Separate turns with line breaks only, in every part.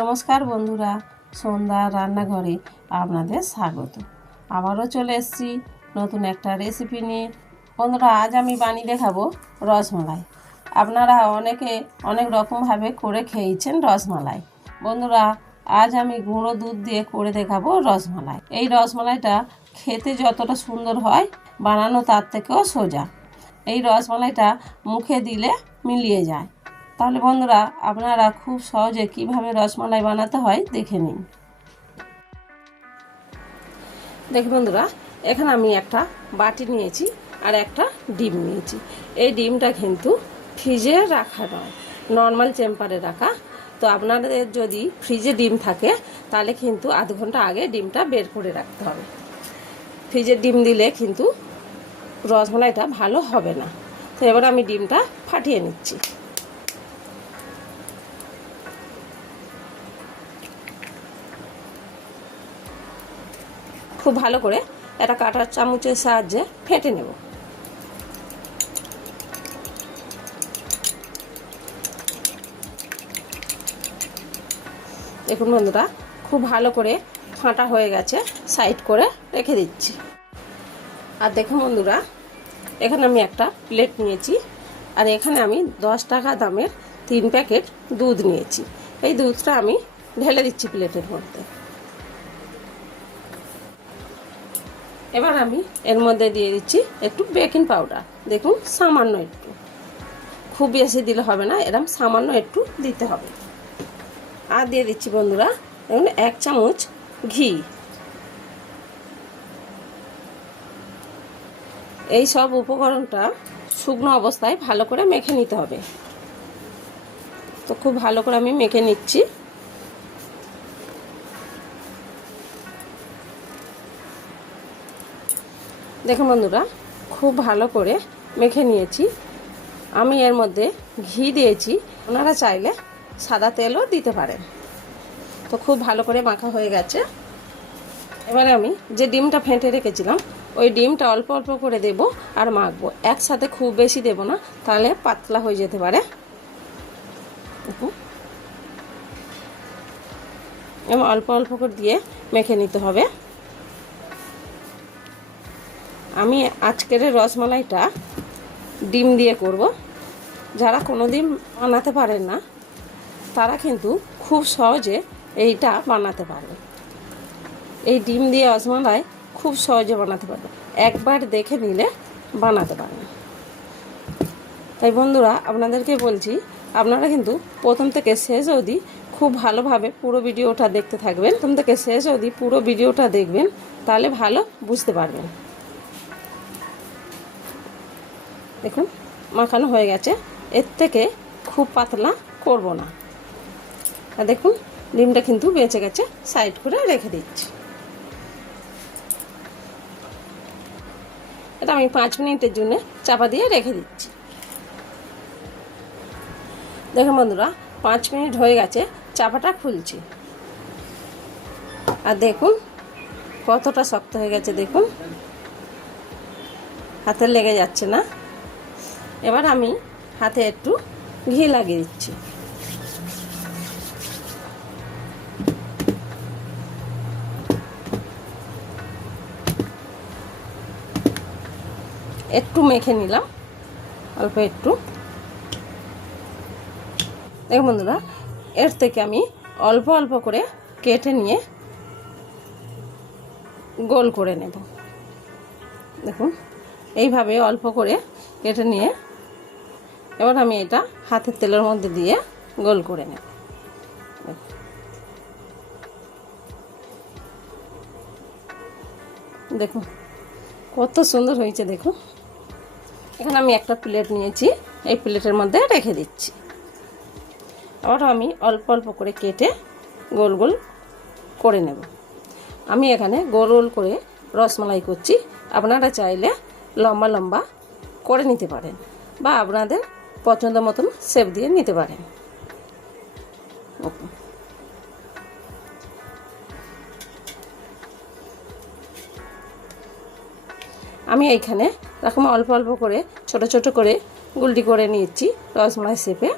নমস্কার বন্ধুরা, সন্ধ্যা রান্নাঘরে আপনাদের স্বাগত। আবারও চলে এসেছি নতুন একটা রেসিপি নিয়ে। বন্ধুরা, আজ আমি বানিয়ে দেখাবো রসমালাই। আপনারা অনেকে অনেক রকমভাবে করে খেয়েছেন রসমালাই। বন্ধুরা, আজ আমি গুঁড়ো দুধ দিয়ে করে দেখাবো রসমালাই। এই রসমালাইটা খেতে যতটা সুন্দর হয়, বানানো তার থেকেও সোজা। এই রসমালাইটা মুখে দিলে মিলিয়ে যায়। তাহলে বন্ধুরা, আপনারা খুব সহজে কীভাবে রসমালাই বানাতে হয় দেখে নিন। দেখুন বন্ধুরা, এখানে আমি একটা বাটি নিয়েছি আর একটা ডিম নিয়েছি। এই ডিমটা কিন্তু ফ্রিজে রাখা নয়, নর্মাল চেম্পারে রাখা। তো আপনাদের যদি ফ্রিজে ডিম থাকে, তাহলে কিন্তু আধ ঘণ্টা আগে ডিমটা বের করে রাখতে হবে। ফ্রিজের ডিম দিলে কিন্তু রসমালাইটা ভালো হবে না। তো এবার আমি ডিমটা ফাটিয়ে নিচ্ছি। খুব ভালো করে একটা কাটার চামচের সাহায্যে ফেটে নেব। দেখুন বন্ধুরা, খুব ভালো করে ফাঁটা হয়ে গেছে, সাইড করে রেখে দিচ্ছি। আর দেখুন বন্ধুরা, এখানে আমি একটা প্লেট নিয়েছি, আর এখানে আমি দশ টাকা দামের তিন প্যাকেট দুধ নিয়েছি। এই দুধটা আমি ঢেলে দিচ্ছি প্লেটের মধ্যে। এবার আমি এর মধ্যে দিয়ে দিচ্ছি একটু বেকিং পাউডার। দেখুন, সামান্য একটু। খুব বেশি দিলে হবে না, এরম সামান্য একটু দিতে হবে। আর দিয়ে দিচ্ছি বন্ধুরা, দেখুন, এক চামচ ঘি। এই সব উপকরণটা শুকনো অবস্থায় ভালো করে মেখে নিতে হবে। তো খুব ভালো করে আমি মেখে নিচ্ছি। দেখুন বন্ধুরা, খুব ভালো করে মেখে নিয়েছি। আমি এর মধ্যে ঘি দিয়েছি। ওনারা চাইলে সাদা তেলও দিতে পারেন। তো খুব ভালো করে মাখা হয়ে গেছে। এবারে আমি যে ডিমটা ফেঁটে রেখেছিলাম, ওই ডিমটা অল্প অল্প করে দেব আর মাখবো। একসাথে খুব বেশি দেব না, তাহলে পাতলা হয়ে যেতে পারে। এবং অল্প অল্প করে দিয়ে মেখে নিতে হবে। আমি আজকের রসমালাইটা ডিম দিয়ে করব। যারা কোনো দিন বানাতে পারেন না, তারা কিন্তু খুব সহজে এইটা বানাতে পারবে। এই ডিম দিয়ে রসমালাই খুব সহজে বানাতে পারবে। একবার দেখে নিলে বানাতে পারবে। তাই বন্ধুরা, আপনাদেরকে বলছি, আপনারা কিন্তু প্রথম থেকে শেষ অবধি খুব ভালোভাবে পুরো ভিডিওটা দেখতে থাকবেন। প্রথম থেকে শেষ অবধি পুরো ভিডিওটা দেখবেন, তাহলে ভালো বুঝতে পারবেন। দেখুন, মাখানো হয়ে গেছে। এর থেকে খুব পাতলা করব না। আর দেখুন, ডিমটা কিন্তু বেঁচে গেছে, সাইড করে রেখে দিচ্ছি। এটা আমি পাঁচ মিনিটের জন্য চাপা দিয়ে রেখে দিচ্ছি। দেখুন বন্ধুরা, পাঁচ মিনিট হয়ে গেছে, চাপাটা খুলছি। আর দেখুন, কতটা শক্ত হয়ে গেছে, দেখুন। হাতে লেগে যাচ্ছে না। এবার আমি হাতে একটু ঘি লাগিয়ে দিচ্ছি। একটু মেখে নিলাম, অল্প একটু। দেখুন বন্ধুরা, এর থেকে আমি অল্প অল্প করে কেটে নিয়ে গোল করে নেব। দেখুন, এইভাবে অল্প করে কেটে নিয়ে এবার আমি এটা হাতের তেলের মধ্যে দিয়ে গোল করে নেব। দেখুন, কত সুন্দর হয়েছে, দেখুন। এখানে আমি একটা প্লেট নিয়েছি, এই প্লেটের মধ্যে রেখে দিচ্ছি। আবার আমি অল্প অল্প করে কেটে গোল গোল করে নেব। আমি এখানে গোল গোল করে রসমালাই করছি। আপনারা চাইলে লম্বা লম্বা করে নিতে পারেন। বা আপনাদের পছন্দ মতন শেপ দিয়ে নিতে পারেন। আমি এইখানে এরকম অল্প অল্প করে, ছোট ছোট করে গুলটি করে নিয়েছি রসমালাই শেপে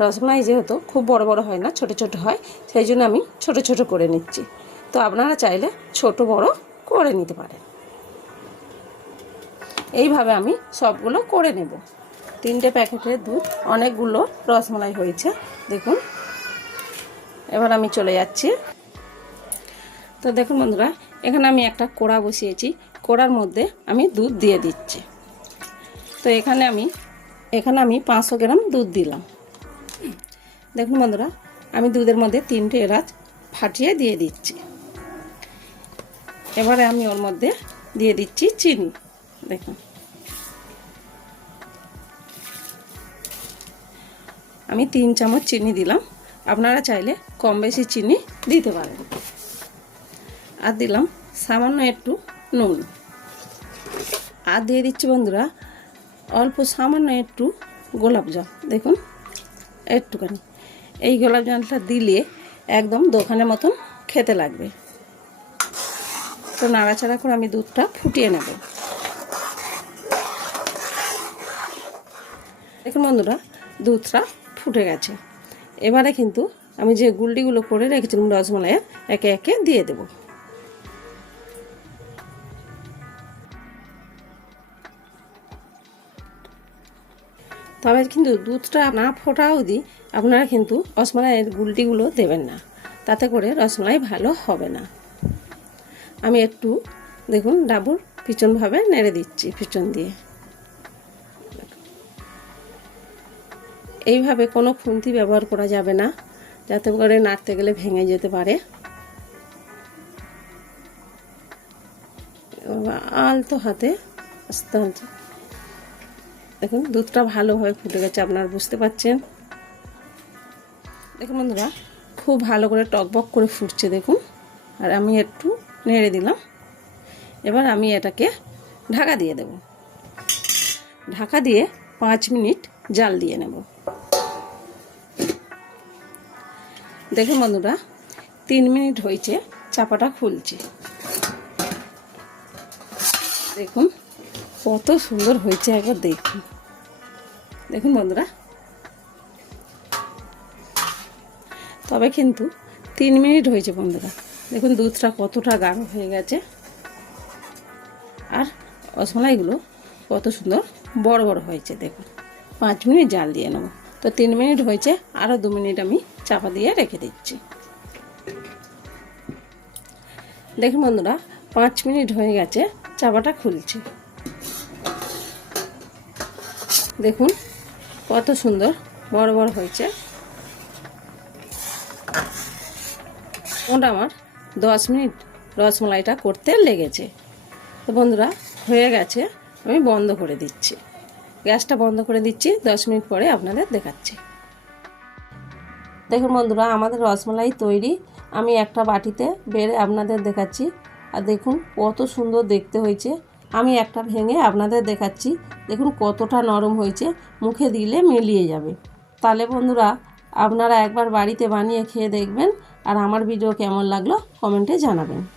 রসমালাই যেহেতু খুব বড় বড় হয় না, ছোট ছোট হয়, সেই জন্য আমি ছোট ছোট করে নিচ্ছি। তো আপনারা চাইলে ছোট বড় করে নিতে পারেন। এইভাবে আমি সবগুলো করে নেব। তিনটে প্যাকেটের দুধ, অনেকগুলো রসমালাই হয়েছে। দেখুন। এবার আমি চলে যাচ্ছি। তো দেখুন বন্ধুরা, এখানে আমি একটা কোড়া বসিয়েছি। কোড়ার মধ্যে আমি দুধ দিয়ে দিচ্ছি। তো এখানে আমি এখানে আমি পাঁচশো গ্রাম দুধ দিলাম। দেখুন বন্ধুরা, আমি দুধের মধ্যে তিনটে এলাচ ফাটিয়ে দিয়ে দিচ্ছি। এবারে আমি ওর মধ্যে দিয়ে দিচ্ছি চিনি। দেখুন। আমি তিন চামচ চিনি দিলাম। আপনারা চাইলে কম বেশি চিনি দিতে পারেন। আর দিলাম সামান্য একটু নুন। আর দিয়ে দিচ্ছি বন্ধুরা, অল্প সামান্য একটু গোলাপ জল। দেখুন, একটুখানি। এই গোলাপ জলটা দিলে একদম দোকানের মতন খেতে লাগবে। তো নাড়াচাড়া করে আমি দুধটা ফুটিয়ে নেব। দেখুন বন্ধুরা, দুধটা ফুটে গেছে। এবারে কিন্তু আমি যে গুলডিগুলো করে রেখেছিলাম রসমালাইয়ের, একে একে দিয়ে দেবো। তবে কিন্তু দুধটা না ফোটা অবধি আপনারা কিন্তু রসমালাইয়ের গুলটিগুলো দেবেন না। তাতে করে রসমালাই ভালো হবে না। আমি একটু দেখুন ডাবুর পিছনভাবে নেড়ে দিচ্ছি, পিছন দিয়ে। এইভাবে কোনো খুন্তি ব্যবহার করা যাবে না, যাতে করে নাড়তে গেলে ভেঙে যেতে পারে। আলতো হাতে, আস্তে আস্তে দেখুন, দুধটা ভালোভাবে ফুটে গেছে, আপনারা বুঝতে পারছেন দেখুন বন্ধুরা, খুব ভালো করে টকবক করে ফুটছে, দেখুন। আর আমি একটু নেড়ে দিলাম। এবার আমি এটাকে ঢাকা দিয়ে দেব। ঢাকা দিয়ে পাঁচ মিনিট জাল দিয়ে নেব। দেখুন বন্ধুরা, তিন মিনিট হয়েছে, চাপাটা খুলছে। দেখুন, কত সুন্দর হয়েছে একবার দেখুন। দেখুন বন্ধুরা, তবে কিন্তু তিন মিনিট হয়েছে বন্ধুরা। দেখুন দুধটা কতটা গাঢ় হয়ে গেছে। আর রসমালাইগুলো কত সুন্দর বড় বড় হয়েছে, দেখুন। পাঁচ মিনিট জাল দিয়ে নেব। তো তিন মিনিট হয়েছে আরও দু মিনিট আমি চাপা দিয়ে রেখে দিচ্ছি। দেখুন বন্ধুরা, পাঁচ মিনিট হয়ে গেছে, চাপাটা খুলছি। দেখুন কত সুন্দর বড় বড় হয়েছে। ওটা আমার দশ মিনিট রসমলাইটা করতে লেগেছে। তো বন্ধুরা, হয়ে গেছে, আমি বন্ধ করে দিচ্ছি। গ্যাসটা বন্ধ করে দিচ্ছি, দশ মিনিট পরে আপনাদের দেখাচ্ছি। দেখুন বন্ধুরা, আমাদের রসমালাই তৈরি। আমি একটা বাটিতে বেড়ে আপনাদের দেখাচ্ছি। আর দেখুন কত সুন্দর দেখতে হয়েছে। আমি একটা ভেঙে আপনাদের দেখাচ্ছি। দেখুন কতটা নরম হয়েছে। মুখে দিলে মিলিয়ে যাবে। তাহলে বন্ধুরা, আপনারা একবার বাড়িতে বানিয়ে খেয়ে দেখবেন। আর আমার ভিডিও কেমন লাগল কমেন্টে জানাবেন।